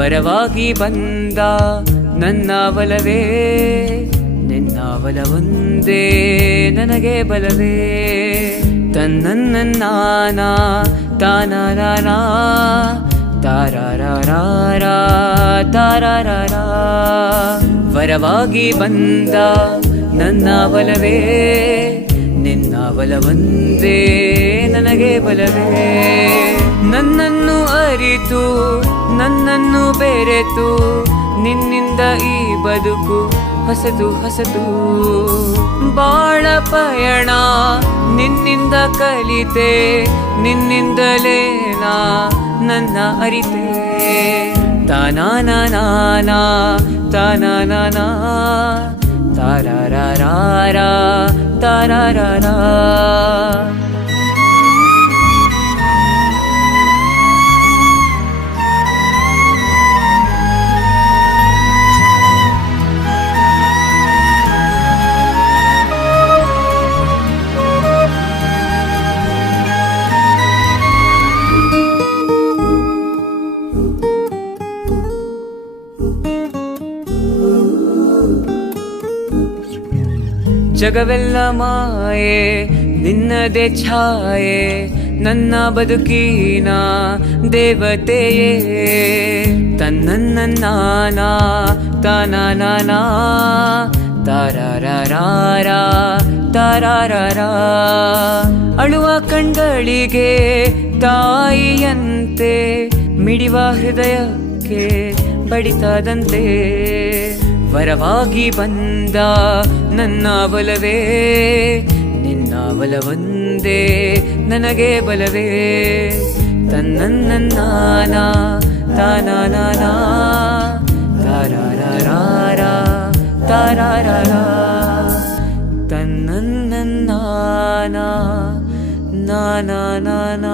ವರವಾಗಿ ಬಂದ ನನ್ನ ಒಲವೇ, ನಿನ್ನ ಒಲವೊಂದೇ ನನಗೆ ಬಲವೇ. ತನ್ನನ್ನಾನ ತಾನಾನ ತಾರಾರಾರ ತಾರಾರಾರ. ವರವಾಗಿ ಬಂದ ನನ್ನ ಒಲವೇ, ನಿನ್ನ ಒಲವೊಂದೇ ನನಗೆ ಬಲವೇ. ನನ್ನನ್ನು ಅರಿತು ನನ್ನನ್ನು ಬೆರೆತು ನಿನ್ನಿಂದ ಈ ಬದುಕು ಹೊಸದು ಹೊಸದು. ಬಾಳ ಪಯಣ ನಿನ್ನಿಂದ ಕಲಿತೆ, ನಿನ್ನಿಂದಲೇ ನಾ ನನ್ನ ಅರಿತೆ. ತಾನಾನ ತಾನಾನ ತಾರಾರಾರ ತಾರಾರಾರ. ಜಗವೆಲ್ಲ ಮಾಯೆ ನಿನ್ನದೇ ಛಾಯೆ, ನನ್ನ ಬದುಕಿನ ದೇವತೆಯೇ. ತನ್ನನ್ನಾನ ತಾನಾನ ತಾರಾರಾರ ತಾರಾರಾರ. ಅಳುವ ಕಣ್ಗಳಿಗೆ ತಾಯಿಯಂತೆ, ಮಿಡಿವ ಹೃದಯಕ್ಕೆ ಬಡಿತದಂತೆ. ವರವಾಗಿ ಬಂದ ನನ್ನ ಒಲವೇ, ನಿನ್ನ ಒಲವೊಂದೇ ನನಗೆ ಬಲವೇ. ತನ್ನನ್ನಾನ ತಾನಾನ ತಾರಾರಾರ ತಾರಾರಾರ. ತನ್ನನ್ನಾನ ನಾನಾನ